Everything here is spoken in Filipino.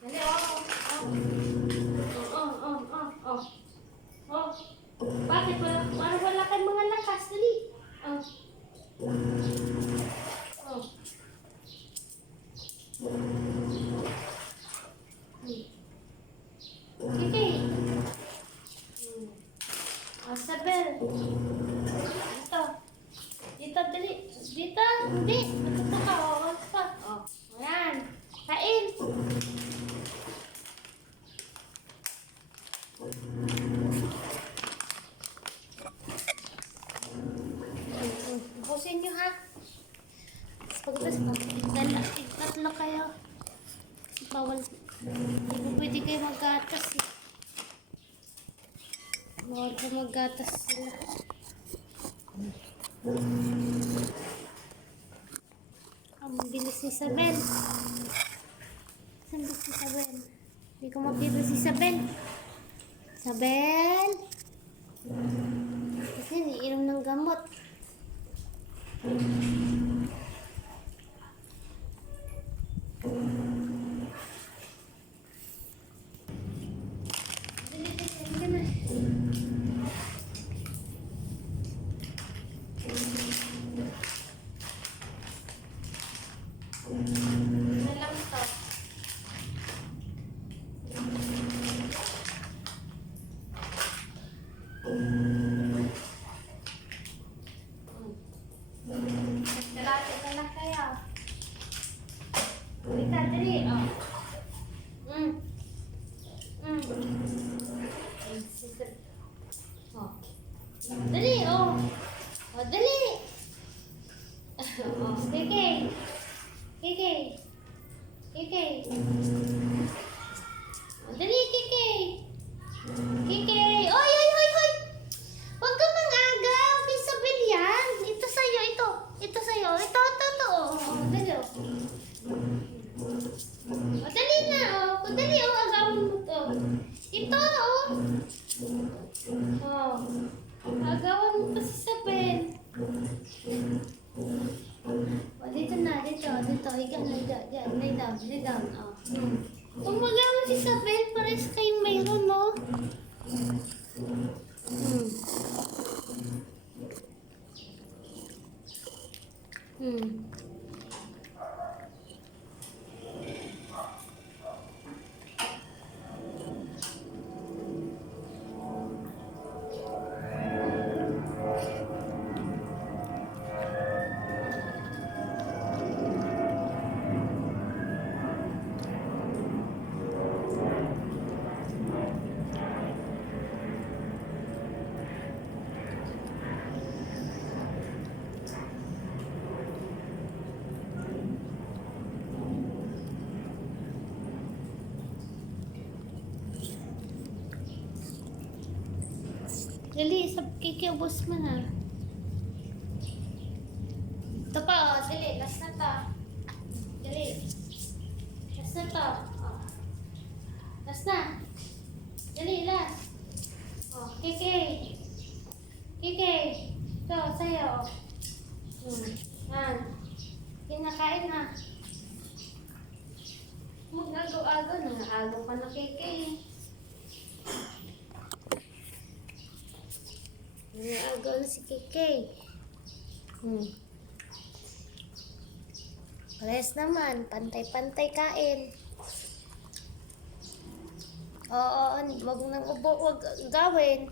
Dali, oh. Oh. Bakit? Parang wala kang mga lakas. Dali. Oh. Oh. Okay. Oh, Sabel. Dito. Dito, dali. Dito. Hindi. Matuto ka. Oh, stop. Oh. Ayan. Kain. Busin nyo ha. Pagkatapos mo, tatlo kayo. Bawal. Hindi mo pwede kayo maggatas eh. Bawal ko maggatas sila. Ang bilis ni Isabel. Saan ba si Isabel? Hindi ko makita si Isabel. Isabel! Kasi iinom ng gamot. Ano lang to? Kalate ka lang kaya. Ika, dali. Oh. Oh. Dali, oh. Oh, dali. Oh, Kiki. Kiki. Kiki. Oh, dali, Kiki. Kiki. Oy, oy, oy, oy. Huwag ka mang-agaw. Isabel yan. Ito sa'yo, ito. Ito sa'yo. Ito. Oh, dali, oh. Oh, dali na, oh. Oh, dali, oh. Agawin mo to. Ito, oh. Oh. Agawan mo pa si Isabel. Oh, dito na, dito. Higa na, higa. Diyan, lay down. Oh. Kung magawan si Isabel, pares kayong mayroon, no? Dali, kikiubos mo na. Ito pa, oh. Dali, last na to. Dali. Last na to. Oh. Last na. Dali, last. Oh, Kiki. Kiki. Ito, sa'yo. Yan. Kinakain na. Mag-agaw-agaw. Nang-agaw ka na, Kiki. Nang-agaw na si Kiki. Pares naman. Pantay-pantay kain. Oo, wag nang ubo, wag gawin.